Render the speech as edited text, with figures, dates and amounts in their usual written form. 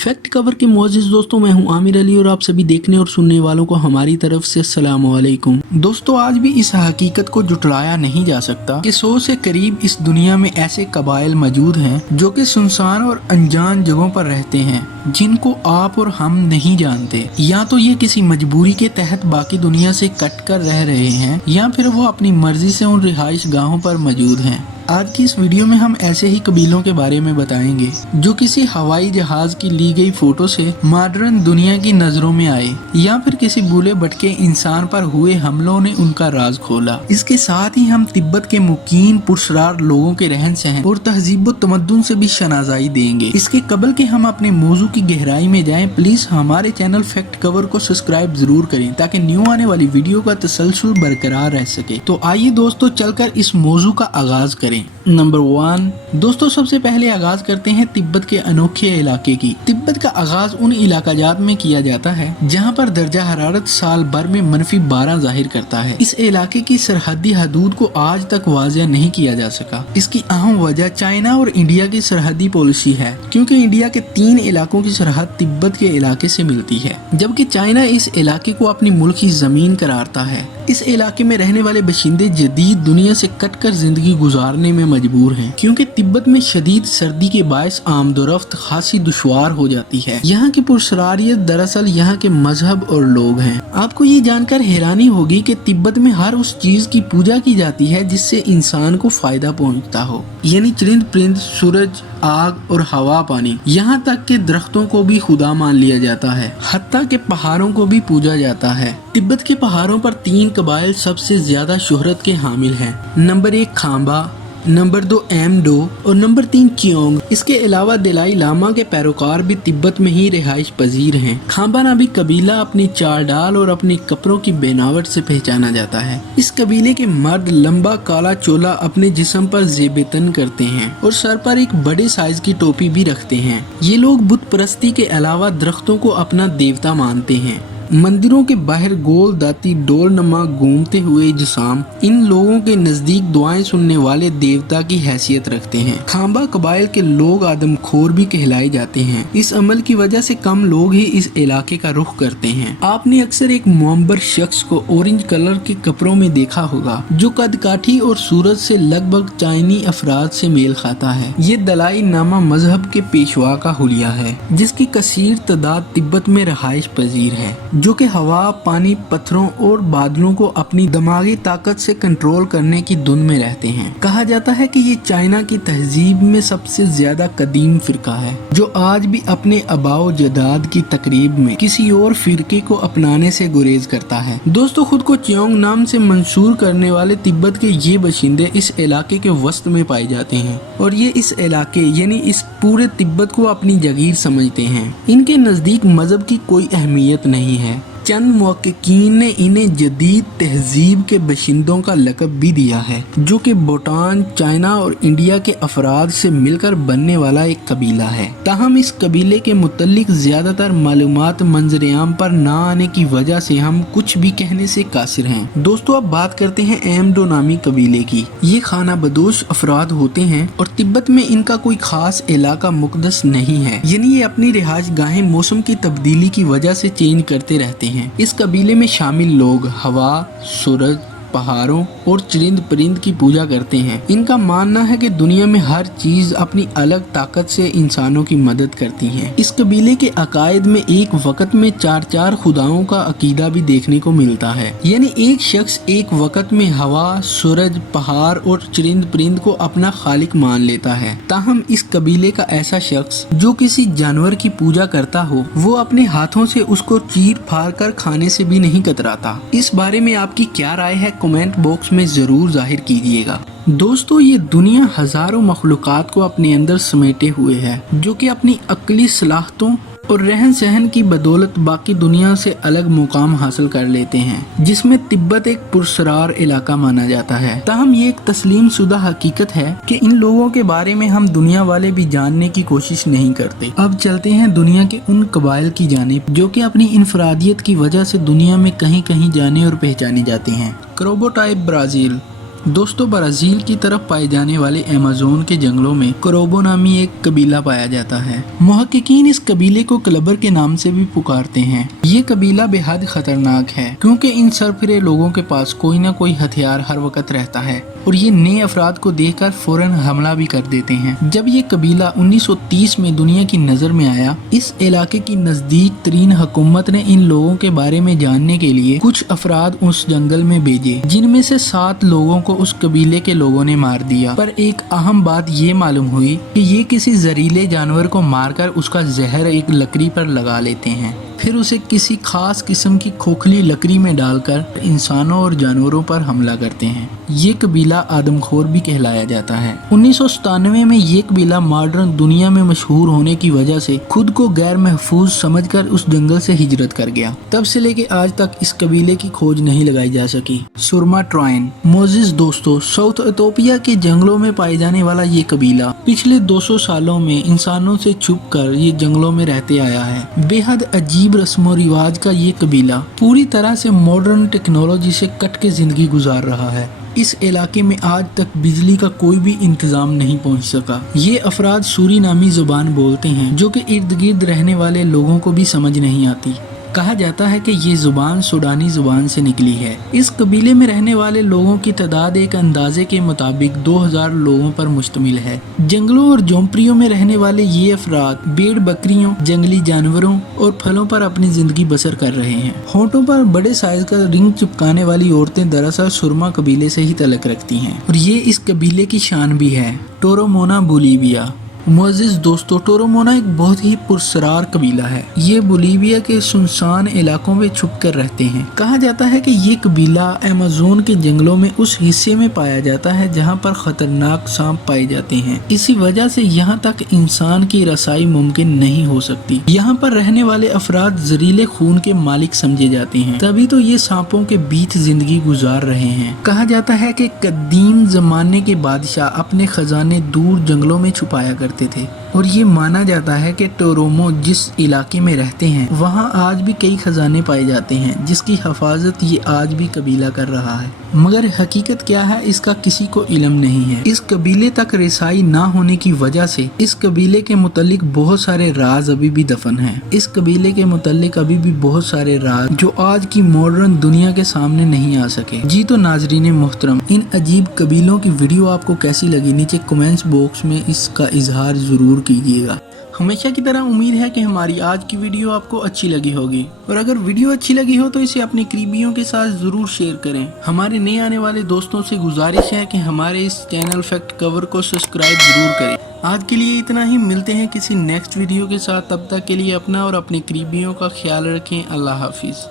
Fact cover के मोअज़्ज़िज़ दोस्तों, मैं हूं आमिर अली और आप सभी देखने और सुनने वालों को हमारी तरफ से अस्सलाम वालेकुम। दोस्तों, आज भी इस हकीकत को जुटलाया नहीं जा सकता कि 100 से करीब इस दुनिया में ऐसे कबाइल मौजूद हैं जो कि सुनसान और अनजान जगहों पर रहते हैं, जिनको आप और हम नहीं जानते। या तो ये किसी मजबूरी के तहत बाकी दुनिया से कट कर रह रहे हैं, या फिर वो अपनी मर्जी से उन रिहाइश गाहों पर मौजूद हैं। आज की इस वीडियो में हम ऐसे ही कबीलों के बारे में बताएंगे जो किसी हवाई जहाज की ली गई फोटो से मॉडर्न दुनिया की नजरों में आए, या फिर किसी भूले भटके इंसान पर हुए हमलों ने उनका राज खोला। इसके साथ ही हम तिब्बत के मुकीम पुरस्कार लोगों के रहन सहन और तहजीब व तमद्दुन से भी शनाजाई देंगे। इसके कबल के हम अपने मौजू की गहराई में जाएं, प्लीज हमारे चैनल फैक्ट कवर को सब्सक्राइब जरूर करें ताकि न्यू आने वाली वीडियो का तसलसल बरकरार रह सके। तो आइए दोस्तों, चलकर इस मौजू का आगाज करें। नंबर 1 दोस्तों, सबसे पहले आगाज करते हैं तिब्बत के अनोखे इलाके की। तिब्बत का आगाज उन इलाकाजात में किया जाता है जहां पर दर्जा हरारत साल भर में -12 जाहिर करता है। इस इलाके की सरहदी हदूद को आज तक वाज़ेह नहीं किया जा सका। इसकी अहम वजह चाइना और इंडिया की सरहदी पॉलिसी है, क्योंकि इंडिया के 3 इलाकों की सरहद तिब्बत के इलाके से मिलती है, जबकि चाइना इस इलाके को अपनी मुल्की जमीन करारता है। इस इलाके में रहने वाले बशिंदे जदीद दुनिया से कटकर जिंदगी गुजारने में मजबूर हैं, क्योंकि तिब्बत में शदीद सर्दी के बायस आमदोरफ्त खासी दुश्वार हो जाती है। यहाँ की पुरसरारियत दरअसल यहाँ के मजहब और लोग हैं। आपको ये जानकर हैरानी होगी कि तिब्बत में हर उस चीज की पूजा की जाती है जिससे इंसान को फायदा पहुँचता हो, यानी चरिंद परिंद, सूरज, आग और हवा, पानी, यहाँ तक के दरख्तों को भी खुदा मान लिया जाता है। हत्ता के पहाड़ों को भी पूजा जाता है। तिब्बत के पहाड़ों पर 3 कबाइल सबसे ज्यादा शोहरत के हामिल हैं। नंबर 1 खांबा, नंबर 2 एमडो और नंबर 3 कियोंग। इसके अलावा दलाई लामा के पैरोकार भी तिब्बत में ही रिहाइश पजीर हैं। खांबा नामी कबीला अपनी चाल डाल और अपने कपड़ों की बनावट से पहचाना जाता है। इस कबीले के मर्द लंबा काला चोला अपने जिस्म पर जेबेतन करते हैं और सर पर एक बड़े साइज की टोपी भी रखते हैं। ये लोग बुत परस्ती के अलावा दरख्तों को अपना देवता मानते हैं। मंदिरों के बाहर गोल दाती डोल नमा घूमते हुए जिसाम इन लोगों के नजदीक दुआएं सुनने वाले देवता की हैसियत रखते हैं। खांबा कबाइल के लोग आदमखोर भी कहलाए जाते हैं। इस अमल की वजह से कम लोग ही इस इलाके का रुख करते हैं। आपने अक्सर एक मुअम्बर शख्स को ऑरेंज कलर के कपड़ों में देखा होगा, जो कदकाठी और सूरत से लगभग चाइनी अफराद से मेल खाता है। ये दलाई नामा मजहब के पेशवा का हुलिया है, जिसकी कसीर तादाद तिब्बत में रहाइश पजीर है, जो कि हवा, पानी, पत्थरों और बादलों को अपनी दिमागी ताकत से कंट्रोल करने की धुन में रहते हैं। कहा जाता है कि ये चाइना की तहजीब में सबसे ज्यादा कदीम फिरका है, जो आज भी अपने अबाओ जदाद की तकरीब में किसी और फिरके को अपनाने से गुरेज करता है। दोस्तों, खुद को चियोंग नाम से मंसूर करने वाले तिब्बत के ये बशिंदे इस इलाके के वस्त में पाए जाते हैं और ये इस इलाके यानी इस पूरे तिब्बत को अपनी जगीर समझते हैं। इनके नजदीक मजहब की कोई अहमियत नहीं है। चंद मुहक्किकीन ने इन्हें जदीद तहजीब के बशिंदों का लक़ब भी दिया है, जो कि भूटान, चाइना और इंडिया के अफराद से मिलकर बनने वाला एक कबीला है। ताहम इस कबीले के मुतल्लिक ज्यादातर मालूमात मंजरेआम पर ना आने की वजह से हम कुछ भी कहने से कासिर हैं। दोस्तों, अब बात करते हैं एमडो नामी कबीले की। ये खाना बदोश अफराद होते हैं और तिब्बत में इनका कोई खास इलाका मुक़द्दस नहीं है, यानी ये अपनी रिहाइश गाहें मौसम की तब्दीली की वजह से चेंज करते रहते हैं। इस कबीले में शामिल लोग हवा, सूरज, पहाड़ों और चरिंद परिंद की पूजा करते हैं। इनका मानना है कि दुनिया में हर चीज अपनी अलग ताकत से इंसानों की मदद करती है। इस कबीले के अकायद में एक वक्त में 4 खुदाओं का अकीदा भी देखने को मिलता है, यानी एक शख्स एक वक्त में हवा, सूरज, पहाड़ और चरिंद परिंद को अपना खालिक मान लेता है। ताहम इस कबीले का ऐसा शख्स जो किसी जानवर की पूजा करता हो, वो अपने हाथों से उसको चीर फाड़ कर खाने से भी नहीं कतराता। इस बारे में आपकी क्या राय है, कमेंट बॉक्स में जरूर जाहिर कीजिएगा। दोस्तों, ये दुनिया हजारों मखलूकात को अपने अंदर समेटे हुए है, जो कि अपनी अक्ली सलाहतों और रहन सहन की बदौलत बाकी दुनिया से अलग मुकाम हासिल कर लेते हैं, जिसमें तिब्बत एक पुरसरार इलाका माना जाता है। ताहम ये एक तस्लीम शुदा हकीकत है कि इन लोगों के बारे में हम दुनिया वाले भी जानने की कोशिश नहीं करते। अब चलते हैं दुनिया के उन कबाइल की जानिब जो कि अपनी इनफरादियत की वजह से दुनिया में कहीं कहीं जाने और पहचाने जाते हैं। क्रोबोटाइप ब्राजील, दोस्तों ब्राजील की तरफ पाए जाने वाले अमेज़न के जंगलों में कोरोबो नामी एक कबीला पाया जाता है। मुहक्किकीन इस कबीले को क्लबर के नाम से भी पुकारते हैं। ये कबीला बेहद खतरनाक है क्योंकि इन सरफिरे लोगों के पास कोई न कोई हथियार हर वक्त रहता है और ये नए अफराद को देखकर फौरन हमला भी कर देते हैं। जब ये कबीला 1930 में दुनिया की नजर में आया, इस इलाके की नजदीक तरीन हुकूमत ने इन लोगों के बारे में जानने के लिए कुछ अफराद उस जंगल में भेजे, जिनमें से 7 लोगों को उस कबीले के लोगों ने मार दिया। पर एक अहम बात ये मालूम हुई कि ये किसी जहरीले जानवर को मारकर उसका जहर एक लकड़ी पर लगा लेते हैं, फिर उसे किसी खास किस्म की खोखली लकड़ी में डालकर इंसानों और जानवरों पर हमला करते हैं। ये कबीला आदमखोर भी कहलाया जाता है। 1997 में ये कबीला मॉडर्न दुनिया में मशहूर होने की वजह से खुद को गैर महफूज समझकर उस जंगल से हिजरत कर गया। तब से लेके आज तक इस कबीले की खोज नहीं लगाई जा सकी। सुरमा ट्राइन मोजिस दोस्तों, साउथ इथोपिया के जंगलों में पाए जाने वाला ये कबीला पिछले 200 सालों में इंसानों से छुपकर ये जंगलों में रहते आया है। बेहद अजीब रस्मों रिवाज का ये कबीला पूरी तरह से मॉडर्न टेक्नोलॉजी से कट के जिंदगी गुजार रहा है। इस इलाके में आज तक बिजली का कोई भी इंतजाम नहीं पहुंच सका। ये अफराद सूरीनामी जुबान बोलते हैं जो कि इर्द गिर्द रहने वाले लोगों को भी समझ नहीं आती। कहा जाता है कि ये जुबान सूडानी जुबान से निकली है। इस कबीले में रहने वाले लोगों की तादाद एक अंदाजे के मुताबिक 2000 लोगों पर मुश्तमिल है। जंगलों और झोंपड़ियों में रहने वाले ये अफराद भेड़ बकरियों, जंगली जानवरों और फलों पर अपनी जिंदगी बसर कर रहे हैं। होंठों पर बड़े साइज का रिंग चिपकाने वाली औरतें दरअसल सुरमा कबीले से ही तलक रखती हैं और ये इस कबीले की शान भी है। टोरोमोना बोलीविया मुअज़्ज़िज़ दोस्तों, टोरोमोना एक बहुत ही पुरस्कार कबीला है। ये बोलीविया के सुनसान इलाकों में छुप कर रहते हैं। कहा जाता है कि ये कबीला अमेज़न के जंगलों में उस हिस्से में पाया जाता है जहाँ पर खतरनाक सांप पाए जाते हैं। इसी वजह से यहाँ तक इंसान की रसाई मुमकिन नहीं हो सकती। यहाँ पर रहने वाले अफराद जहरीले खून के मालिक समझे जाते हैं, तभी तो ये सांपों के बीच जिंदगी गुजार रहे हैं। कहा जाता है कि कदीम जमाने के बादशाह अपने खजाने दूर जंगलों में छुपाया करते थे और ये माना जाता है कि टोरोमो जिस इलाके में रहते हैं वहाँ आज भी कई खजाने पाए जाते हैं जिसकी हिफाजत ये आज भी कबीला कर रहा है। मगर हकीकत क्या है इसका किसी को इल्म नहीं है। इस कबीले तक रिसाई ना होने की वजह से इस कबीले के मुतालिक बहुत सारे राज अभी भी दफन हैं। इस कबीले के मुतालिक अभी भी बहुत सारे राज जो आज की मॉडर्न दुनिया के सामने नहीं आ सके। जी तो नाजरीन मोहतरम, इन अजीब कबीलों की वीडियो आपको कैसी लगी नीचे कमेंट्स बॉक्स में इसका इजहार जरूर कीजिएगा। हमेशा की तरह उम्मीद है कि हमारी आज की वीडियो आपको अच्छी लगी होगी और अगर वीडियो अच्छी लगी हो तो इसे अपने करीबियों के साथ जरूर शेयर करें। हमारे नए आने वाले दोस्तों से गुजारिश है कि हमारे इस चैनल फैक्ट कवर को सब्सक्राइब जरूर करें। आज के लिए इतना ही, मिलते हैं किसी नेक्स्ट वीडियो के साथ। तब तक के लिए अपना और अपने करीबियों का ख्याल रखें। अल्लाह हाफिज।